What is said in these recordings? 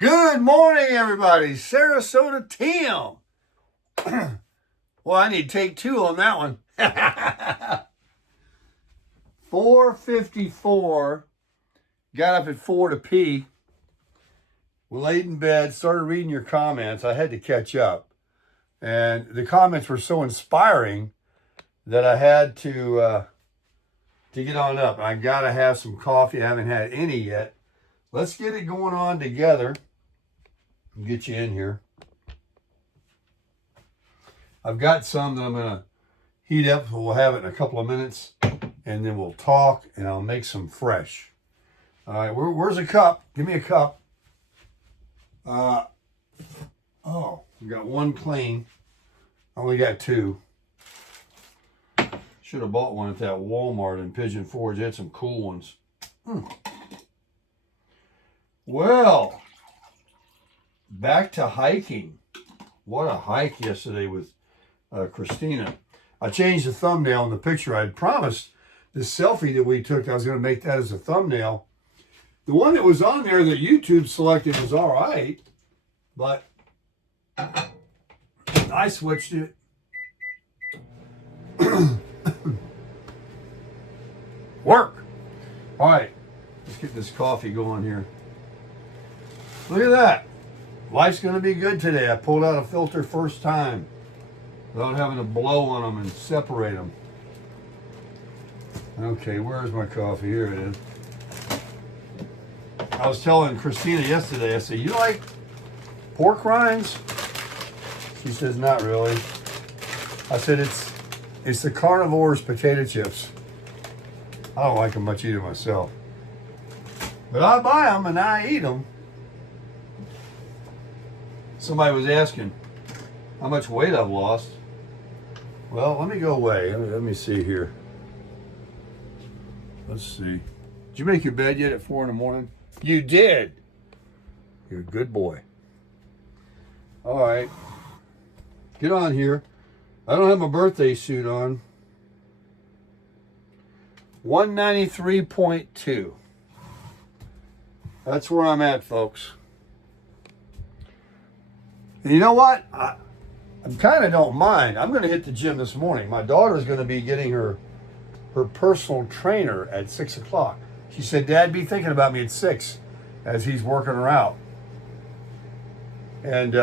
Good morning, everybody. Sarasota Tim. Well, I need take two on that one. 4:54. Got up at 4 to pee. We laid in bed, started reading your comments. I had to catch up. And the comments were so inspiring that I had to get on up. I got to have some coffee. I haven't had any yet. Let's get it going on together. Get you in here. I've got some that I'm going to heat up. We'll have it in a couple of minutes, and then we'll talk, and I'll make some fresh. All right, where's a cup? Give me a cup. We got one clean. I only got two. Should have bought one at that Walmart in Pigeon Forge. They had some cool ones. Well, back to hiking. What a hike yesterday with Christina. I changed the thumbnail in the picture. I had promised this selfie that we took, I was going to make that as a thumbnail. The one that was on there that YouTube selected was all right, but I switched it. Work. All right, let's get this coffee going here. Look at that. Life's going to be good today. I pulled out a filter first time without having to blow on them and separate them. Okay, where's my coffee? Here it is. I was telling Christina yesterday, I said, you like pork rinds? She says, not really. I said, it's the carnivore's potato chips. I don't like them much either myself. But I buy them and I eat them. Somebody was asking how much weight I've lost. Well, let me go away. Let me see here. Let's see. Did you make your bed yet at 4 in the morning? You did. You're a good boy. All right. Get on here. I don't have my birthday suit on. 193.2. That's where I'm at, folks. And you know what? I kind of don't mind. I'm going to hit the gym this morning. My daughter's going to be getting her personal trainer at 6 o'clock. She said, Dad, be thinking about me at 6 as he's working her out. And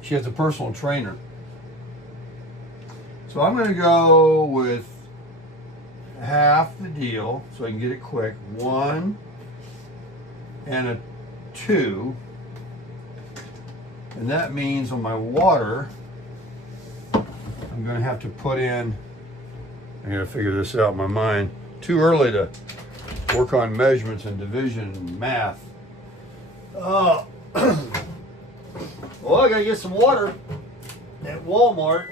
she has a personal trainer. So I'm going to go with half the deal so I can get it quick. 1 and a 2. And that means on my water, I'm going to have to put in, I got to figure this out in my mind. Too early to work on measurements and division and math. Well, I got to get some water at Walmart.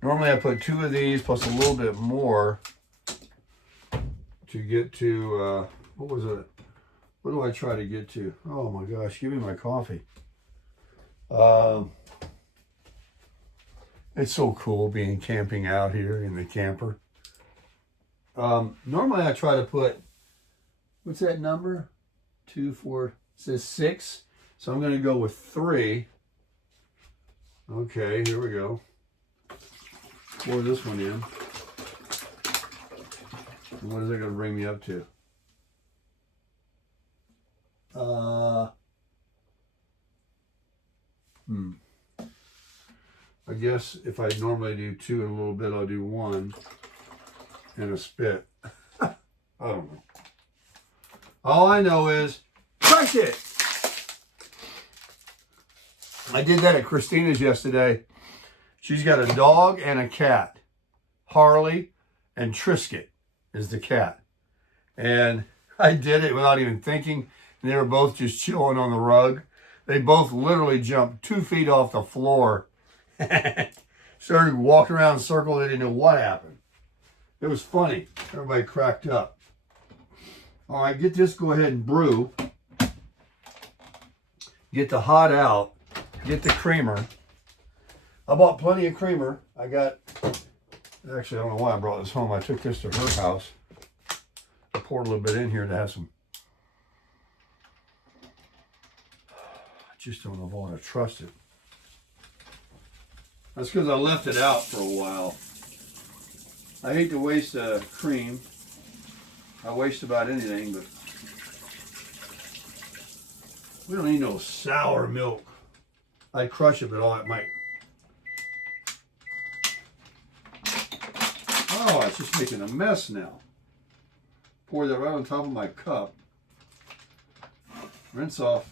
Normally I put 2 of these plus a little bit more to get to, what was it? What do I try to get to? Oh my gosh, give me my coffee. It's so cool being camping out here in the camper. Normally I try to put, what's that number? 2, 4, it says 6. So I'm going to go with 3. Okay, here we go. Pour this one in. And what is that going to bring me up to? I guess if I normally do 2 in a little bit, I'll do 1 and a spit. I don't know. All I know is, crush it! I did that at Christina's yesterday. She's got a dog and a cat. Harley and Trisket is the cat. And I did it without even thinking. And they were both just chilling on the rug. They both literally jumped 2 feet off the floor. Started walking around in circles. They didn't know what happened. It was funny. Everybody cracked up. All right, get this, go ahead and brew. Get the hot out. Get the creamer. I bought plenty of creamer. I got, actually, I don't know why I brought this home. I took this to her house. I poured a little bit in here to have some just don't know if I want to trust it. That's because I left it out for a while. I hate to waste cream. I waste about anything, but we don't need no sour milk. I crush it, but all it might. Oh, it's just making a mess now. Pour that right on top of my cup. Rinse off.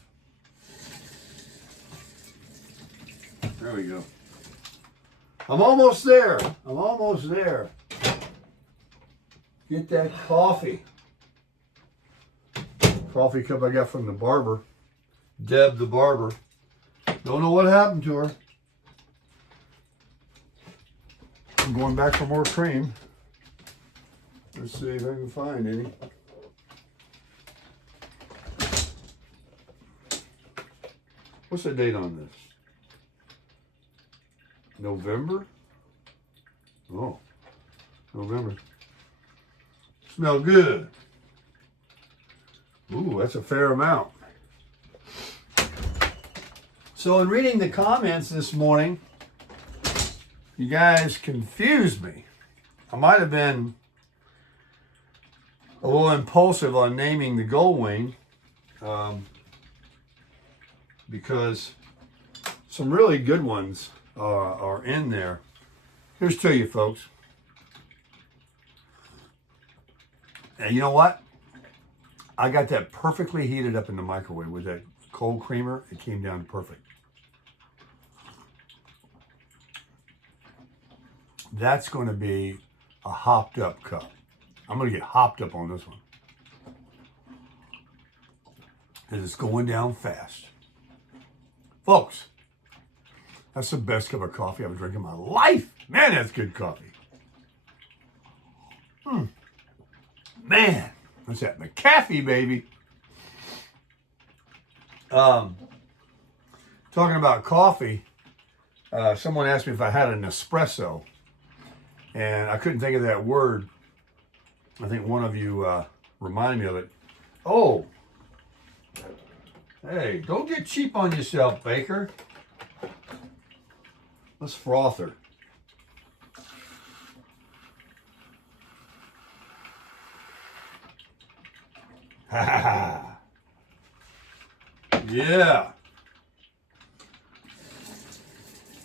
There we go. I'm almost there. I'm almost there. Get that coffee. Coffee cup I got from the barber. Deb the barber. Don't know what happened to her. I'm going back for more cream. Let's see if I can find any. What's the date on this? November? Oh, November. Smell good. Ooh, that's a fair amount. So in reading the comments this morning, you guys confused me. I might have been a little impulsive on naming the Goldwing because some really good ones are in there. Here's to you, folks. And you know what? I got that perfectly heated up in the microwave with that cold creamer. It came down perfect. That's going to be a hopped up cup. I'm going to get hopped up on this one. Because it's going down fast. Folks, that's the best cup of coffee I've drank in my life. Man, that's good coffee. Man, what's that? McAfee, baby. Talking about coffee, someone asked me if I had an espresso. And I couldn't think of that word. I think one of you reminded me of it. Oh. Hey, don't get cheap on yourself, Baker. Let's froth her. Ha ha ha. Yeah.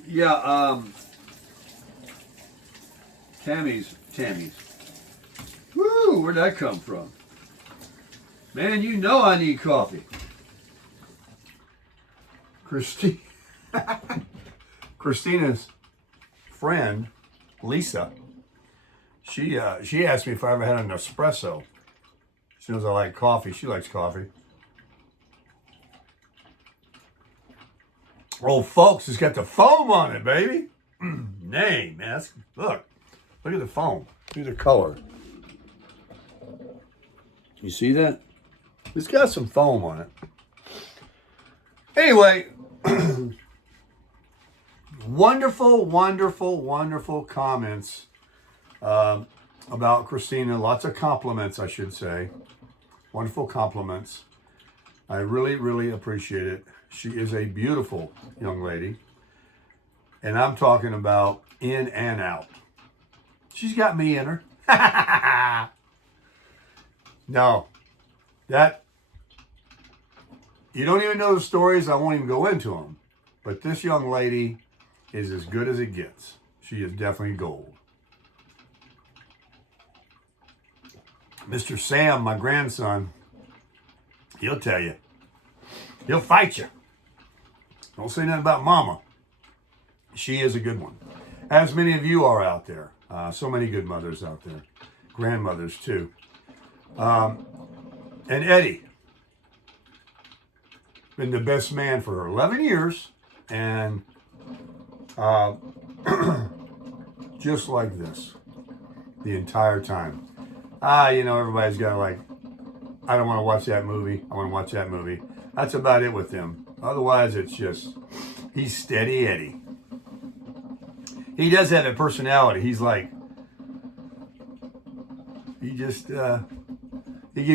Yeah, Tammy's. Woo, where'd that come from? Man, you know I need coffee. Christina's friend, Lisa, she asked me if I ever had an espresso. She knows I like coffee. She likes coffee. Oh, folks, it's got the foam on it, baby. Nay, man, look at the foam. See the color. You see that? It's got some foam on it. Anyway, wonderful comments about Christina. Lots of compliments, I should say. Wonderful compliments. I really appreciate it. She is a beautiful young lady. And I'm talking about in and out. She's got me in her. No, that, you don't even know the stories. I won't even go into them. But this young lady is as good as it gets. She is definitely gold. Mr. Sam, my grandson, he'll tell you. He'll fight you. Don't say nothing about mama. She is a good one. As many of you are out there. So many good mothers out there. Grandmothers, too. And Eddie. Been the best man for 11 years. And just like this. The entire time. Everybody's got like, I don't want to watch that movie. I want to watch that movie. That's about it with him. Otherwise, it's just, he's steady Eddie. He does have a personality. He's like, he gives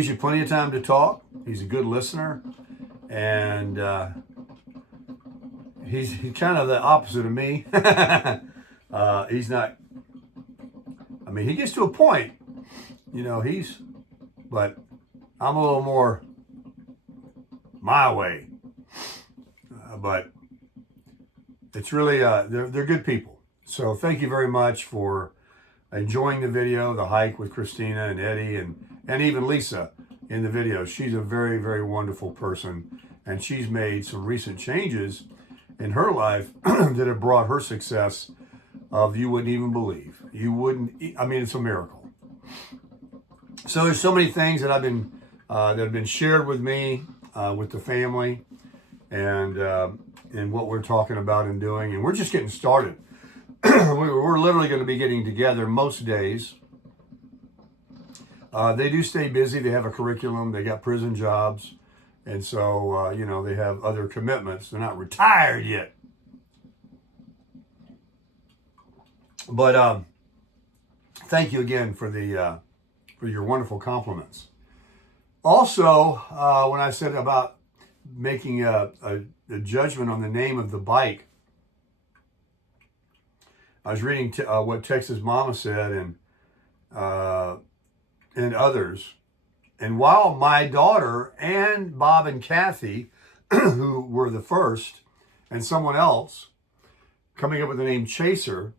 you plenty of time to talk. He's a good listener. And he's kind of the opposite of me. He's not, I mean, he gets to a point, you know, but I'm a little more my way. But it's really, they're good people. So thank you very much for enjoying the video, the hike with Christina and Eddie and even Lisa in the video. She's a very, very wonderful person, and she's made some recent changes in her life that have brought her success of you wouldn't even believe. You wouldn't, I mean, it's a miracle. So there's so many things that that have been shared with me, with the family, and what we're talking about and doing, and we're just getting started. We're literally going to be getting together most days. They do stay busy. They have a curriculum. They got prison jobs. And so, you know, they have other commitments. They're not retired yet. But thank you again for for your wonderful compliments. Also, when I said about making a judgment on the name of the bike, I was reading what Texas Mama said and others. And while my daughter and Bob and Kathy, who were the first, and someone else coming up with the name Chaser,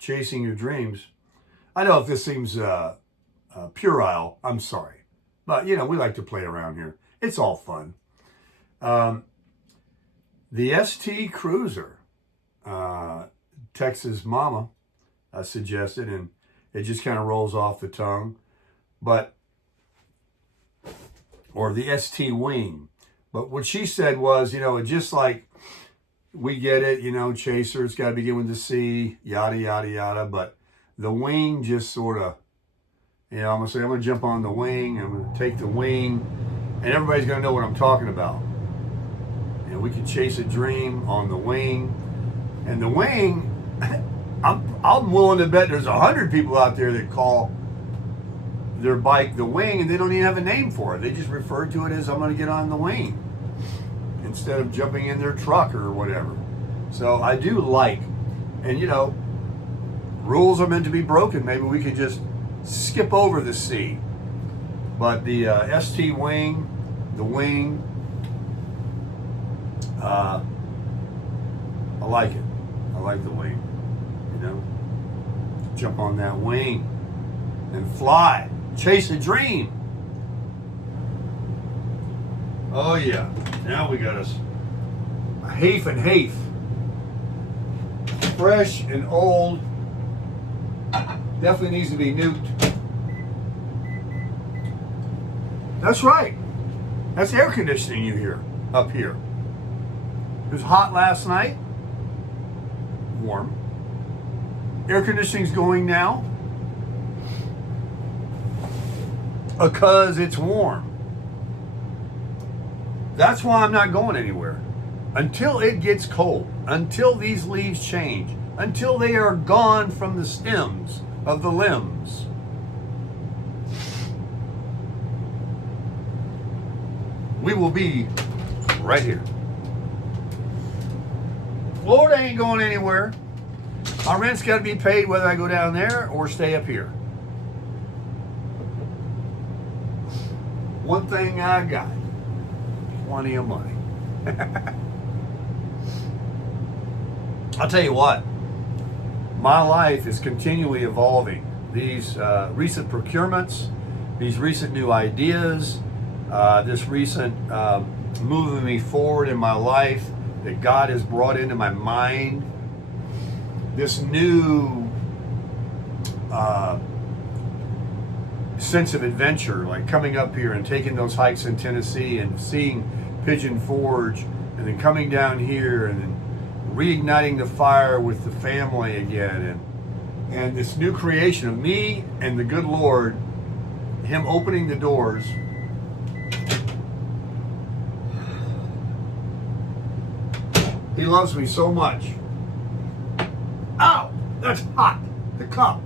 Chasing Your Dreams, I know if this seems puerile, I'm sorry. But, you know, we like to play around here. It's all fun. The ST Cruiser, Texas Mama suggested, and it just kind of rolls off the tongue, or the ST Wing. But what she said was, you know, just like we get it, you know, Chaser, it's got to begin with the C, yada, yada, yada. But the wing just sort of, you know, I'm going to say, I'm going to jump on the wing, I'm going to take the wing, and everybody's going to know what I'm talking about. You know, we can chase a dream on the wing. And the wing, I'm willing to bet there's 100 people out there that call their bike the Wing, and they don't even have a name for it. They just refer to it as, I'm going to get on the wing, instead of jumping in their truck or whatever. So I do like, and you know, rules are meant to be broken. Maybe we could just skip over the C. But the ST Wing, the Wing, I like it. I like the Wing, you know. Jump on that wing and fly. Chase a dream. Oh yeah. Now we got us a Hafe and Hafe. Fresh and old. Definitely needs to be nuked. That's right. That's air conditioning you hear up here. It was hot last night. Warm. Air conditioning's going now. Because it's warm. That's why I'm not going anywhere. Until it gets cold. Until these leaves change. Until they are gone from the stems of the limbs. We will be right here. Florida ain't going anywhere. My rent's got to be paid whether I go down there or stay up here. One thing I got, plenty of money. I'll tell you what, my life is continually evolving. These recent procurements, these recent new ideas, this recent moving me forward in my life that God has brought into my mind, this new sense of adventure, like coming up here and taking those hikes in Tennessee and seeing Pigeon Forge, and then coming down here and then reigniting the fire with the family again, and this new creation of me and the good Lord, Him opening the doors. He loves me so much. Ow! That's hot. The cup.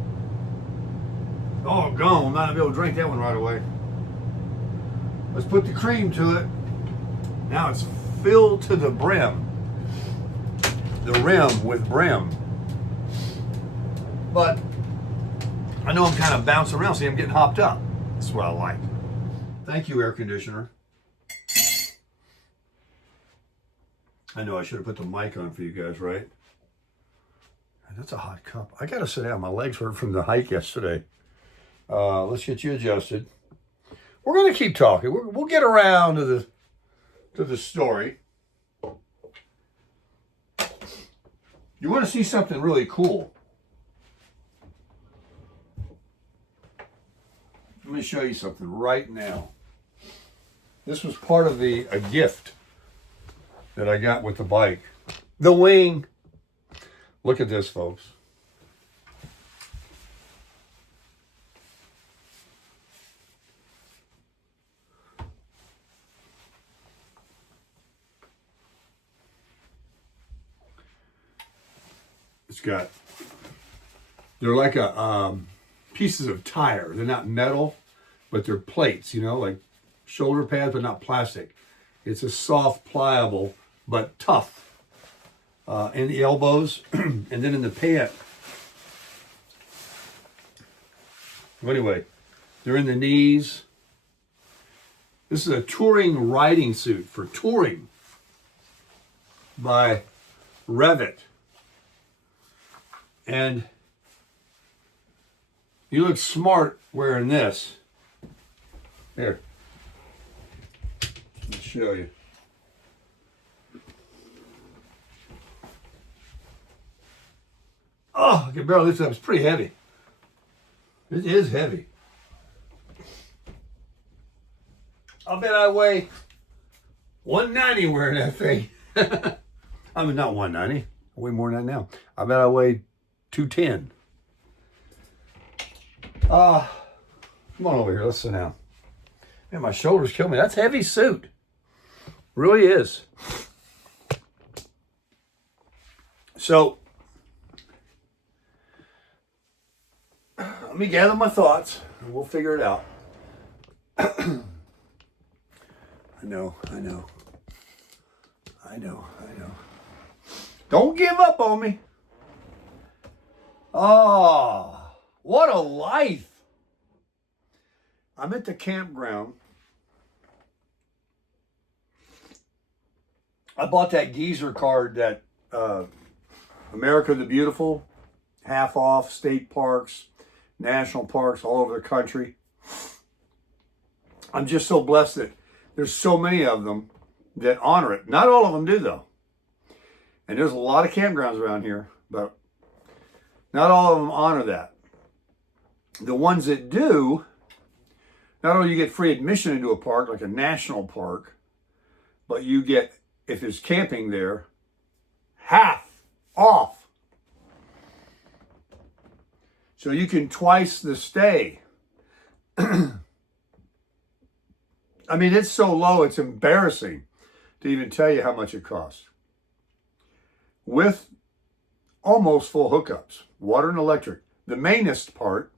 Oh, gone. I'm not going to be able to drink that one right away. Let's put the cream to it. Now it's filled to the brim. the rim with brim. But I know I'm kind of bouncing around. See, I'm getting hopped up. That's what I like. Thank you, air conditioner. I know I should have put the mic on for you guys, right? That's a hot cup. I got to sit down. My legs hurt from the hike yesterday. Let's get you adjusted. We're going to keep talking. We'll get around to the story. You want to see something really cool? Let me show you something right now. This was part of a gift that I got with the bike. The wing. Look at this, folks. They're like pieces of tire. They're not metal, but they're plates, like shoulder pads, but not plastic. It's a soft, pliable, but tough in the elbows and then in the pant. Anyway, they're in the knees. This is a touring riding suit for touring by Revit. And you look smart wearing this. Here. Let me show you. Oh, I can barely lift it up. It's pretty heavy. It is heavy. I'll bet I weigh 190 wearing that thing. I mean, not 190. I weigh more than that now. I bet I weigh 210. Come on over here. Let's sit down. Man, my shoulders kill me. That's a heavy suit. Really is. So, let me gather my thoughts and we'll figure it out. I know. Don't give up on me. Oh, what a life. I'm at the campground. I bought that geezer card that America the Beautiful, half off, state parks, national parks all over the country. I'm just so blessed that there's so many of them that honor it. Not all of them do, though. And there's a lot of campgrounds around here, but not all of them honor that. The ones that do, not only you get free admission into a park, like a national park, but you get, if there's camping there, half off. So you can twice the stay. I mean, it's so low, it's embarrassing to even tell you how much it costs. With almost full hookups, water and electric. The mainest part,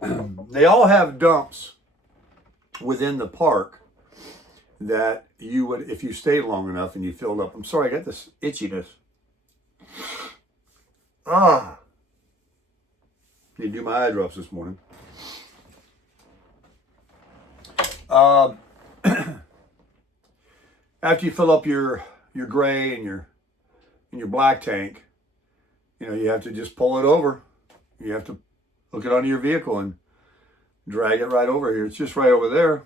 they all have dumps within the park that you would, if you stayed long enough and you filled up. I'm sorry, I got this itchiness. Need to do my eye drops this morning. After you fill up your gray and your black tank, you have to just pull it over. You have to hook it onto your vehicle and drag it right over here. It's just right over there.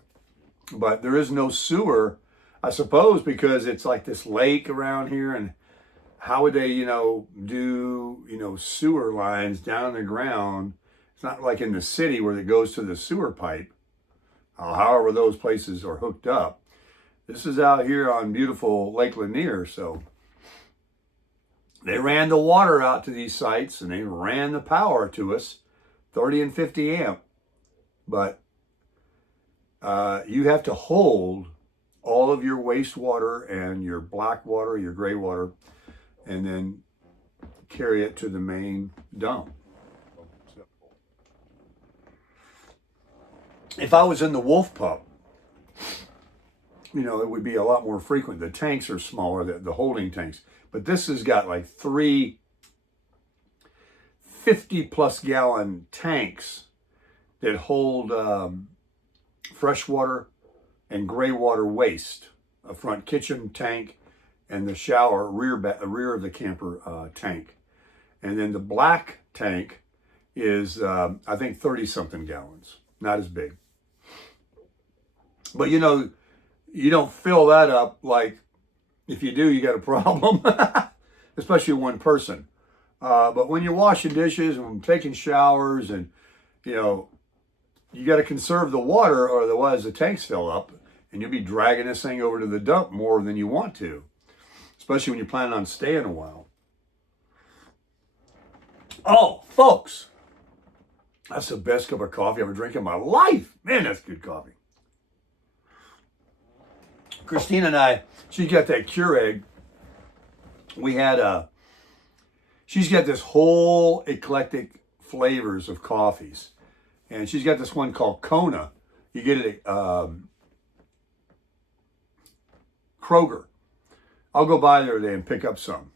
But there is no sewer, I suppose, because it's like this lake around here. And how would they, do, sewer lines down the ground? It's not like in the city where it goes to the sewer pipe. However those places are hooked up. This is out here on beautiful Lake Lanier, so they ran the water out to these sites and they ran the power to us, 30 and 50 amp. But you have to hold all of your wastewater and your black water, your gray water, and then carry it to the main dump. If I was in the Wolf Pup, you know, it would be a lot more frequent. The tanks are smaller, the holding tanks. But this has got like 3 50-plus gallon tanks that hold freshwater and gray water waste. A front kitchen tank and the shower rear of the camper tank. And then the black tank is, I think, 30-something gallons. Not as big. But, you know, you don't fill that up. Like, if you do, you got a problem. Especially one person. But when you're washing dishes and taking showers and, you know, you got to conserve the water or otherwise the tanks fill up and you'll be dragging this thing over to the dump more than you want to. Especially when you're planning on staying a while. Oh, folks, that's the best cup of coffee I've ever drank in my life. Man, that's good coffee. Christina and I, she got that Keurig. We had she's got this whole eclectic flavors of coffees. And she's got this one called Kona. You get it at Kroger. I'll go by there today and pick up some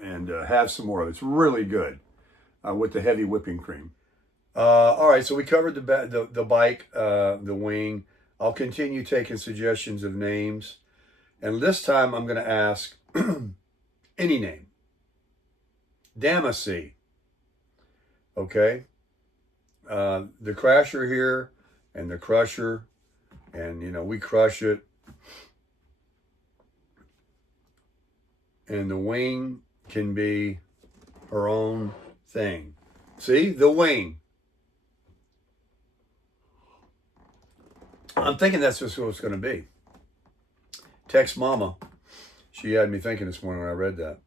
and have some more of it. It's really good with the heavy whipping cream. All right, so we covered the bike, the wing. I'll continue taking suggestions of names. And this time I'm going to ask any name. Damacy. Okay? The Crasher here and the Crusher. And, you know, we crush it. And the wing can be her own thing. See? The wing. I'm thinking that's just what it's going to be. Text Mama. She had me thinking this morning when I read that.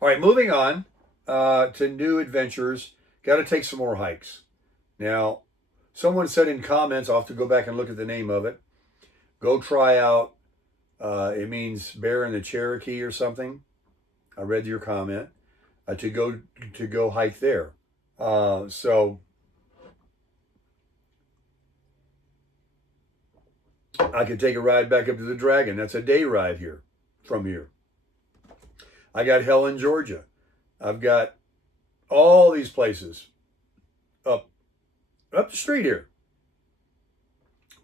All right, moving on to new adventures. Got to take some more hikes. Now, someone said in comments, I'll have to go back and look at the name of it. Go try out, it means bear in the Cherokee or something. I read your comment. To go hike there. So I could take a ride back up to the Dragon. That's a day ride here, from here. I got Helen, Georgia. I've got all these places up the street here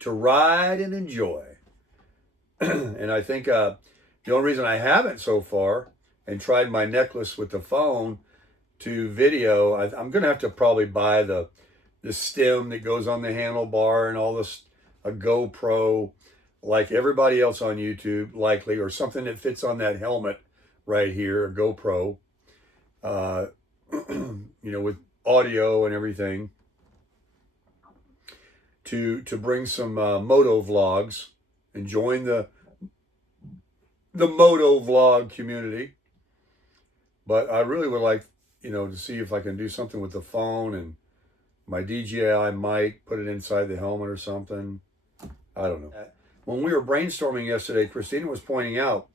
to ride and enjoy. And I think the only reason I haven't so far and tried my necklace with the phone to video, I'm going to have to probably buy the stem that goes on the handlebar and all this, a GoPro like everybody else on YouTube, likely, or something that fits on that helmet right here, a GoPro, you know, with audio and everything, to bring some moto vlogs and join the moto vlog community. But I really would like, you know, to see if I can do something with the phone and my DJI mic, put it inside the helmet or something. I don't know. When we were brainstorming yesterday, Christina was pointing out,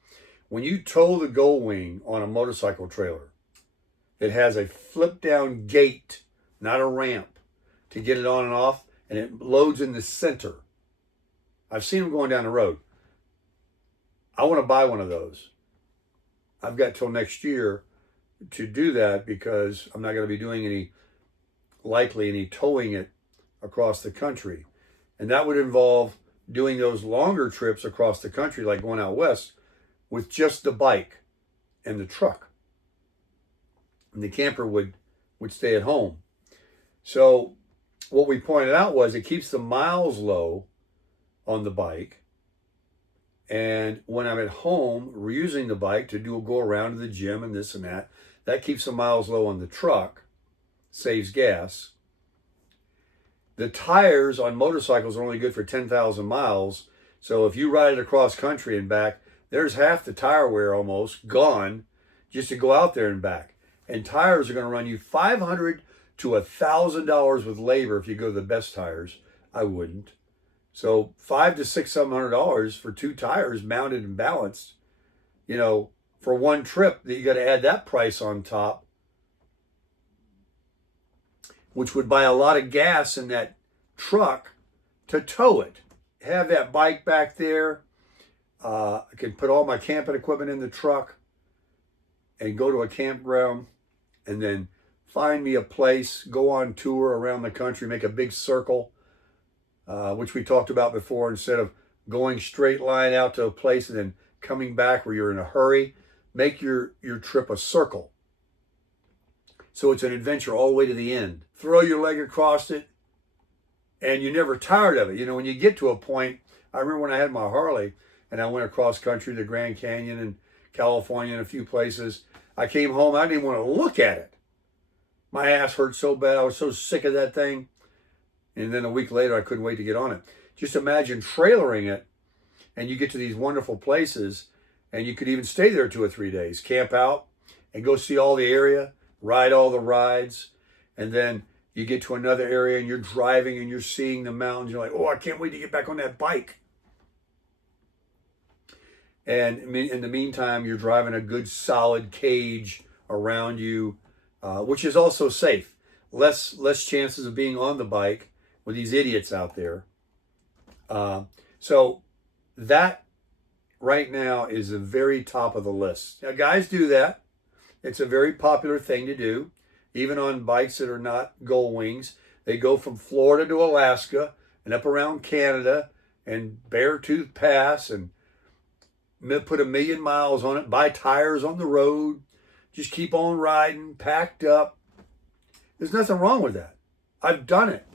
when you tow the Goldwing on a motorcycle trailer, it has a flip down gate, not a ramp, to get it on and off, and it loads in the center. I've seen them going down the road. I want to buy one of those. I've got till next year to do that because I'm not going to be doing any towing it across the country. And that would involve doing those longer trips across the country, like going out west, with just the bike and the truck. And the camper would stay at home. So what we pointed out was it keeps the miles low on the bike. And when I'm at home, we're using the bike to go around to the gym and this and that. That keeps the miles low on the truck, saves gas. The tires on motorcycles are only good for 10,000 miles. So if you ride it across country and back, there's half the tire wear almost gone just to go out there and back. And tires are going to run you $500 to $1,000 with labor if you go to the best tires. I wouldn't. So $500 to $700 for 2 tires mounted and balanced, you know, for one trip, that you got to add that price on top, which would buy a lot of gas in that truck to tow it. Have that bike back there, I can put all my camping equipment in the truck and go to a campground and then find me a place, go on tour around the country, make a big circle, which we talked about before, instead of going straight line out to a place and then coming back where you're in a hurry. Make your trip a circle. So it's an adventure all the way to the end. Throw your leg across it, and you're never tired of it. You know, when you get to a point, I remember when I had my Harley, and I went across country to Grand Canyon and California and a few places. I came home, I didn't even want to look at it. My ass hurt so bad, I was so sick of that thing. And then a week later, I couldn't wait to get on it. Just imagine trailering it, and you get to these wonderful places, and you could even stay there 2 or 3 days, camp out, and go see all the area, ride all the rides, and then you get to another area, and you're driving, and you're seeing the mountains. You're like, oh, I can't wait to get back on that bike. And in the meantime, you're driving a good, solid cage around you, which is also safe. Less chances of being on the bike with these idiots out there. So that right now is the very top of the list. Now, guys do that. It's a very popular thing to do, even on bikes that are not Goldwings. They go from Florida to Alaska and up around Canada and Beartooth Pass and put 1 million miles on it, buy tires on the road, just keep on riding, packed up. There's nothing wrong with that. I've done it.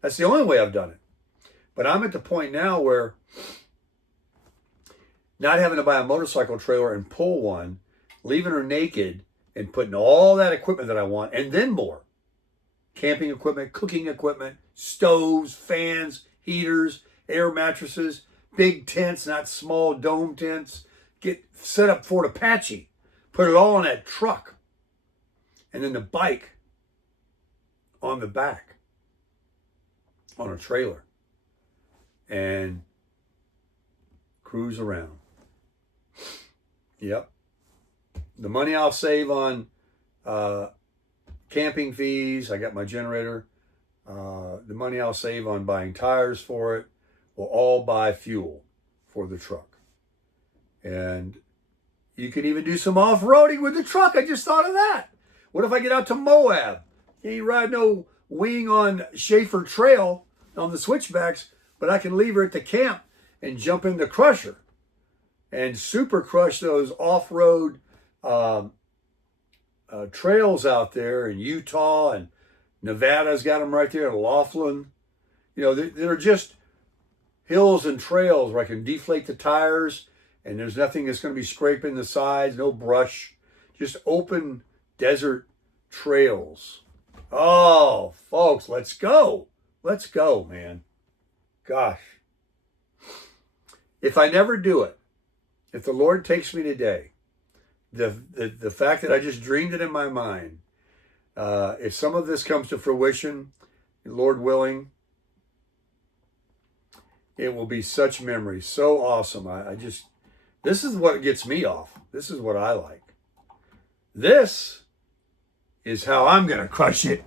That's the only way I've done it. But I'm at the point now where not having to buy a motorcycle trailer and pull one, leaving her naked and putting all that equipment that I want, and then more. Camping equipment, cooking equipment, stoves, fans, heaters, air mattresses, big tents, not small dome tents. Get set up Fort Apache. Put it all on that truck. And then the bike on the back on a trailer. And cruise around. Yep. The money I'll save on camping fees, I got my generator. The money I'll save on buying tires for it will all buy fuel for the truck. And you can even do some off-roading with the truck. I just thought of that. What if I get out to Moab? You ain't ride no wing on Schaefer Trail on the switchbacks, but I can leave her at the camp and jump in the crusher and super crush those off-road trails out there in Utah, and Nevada's got them right there in Laughlin. You know, they're just hills and trails where I can deflate the tires and there's nothing that's going to be scraping the sides, no brush, just open desert trails. Oh, folks, let's go. Let's go, man. Gosh. If I never do it, if the Lord takes me today, the fact that I just dreamed it in my mind, if some of this comes to fruition, Lord willing, it will be such memories, so awesome. This is what gets me off. This is what I like. This is how I'm going to crush it.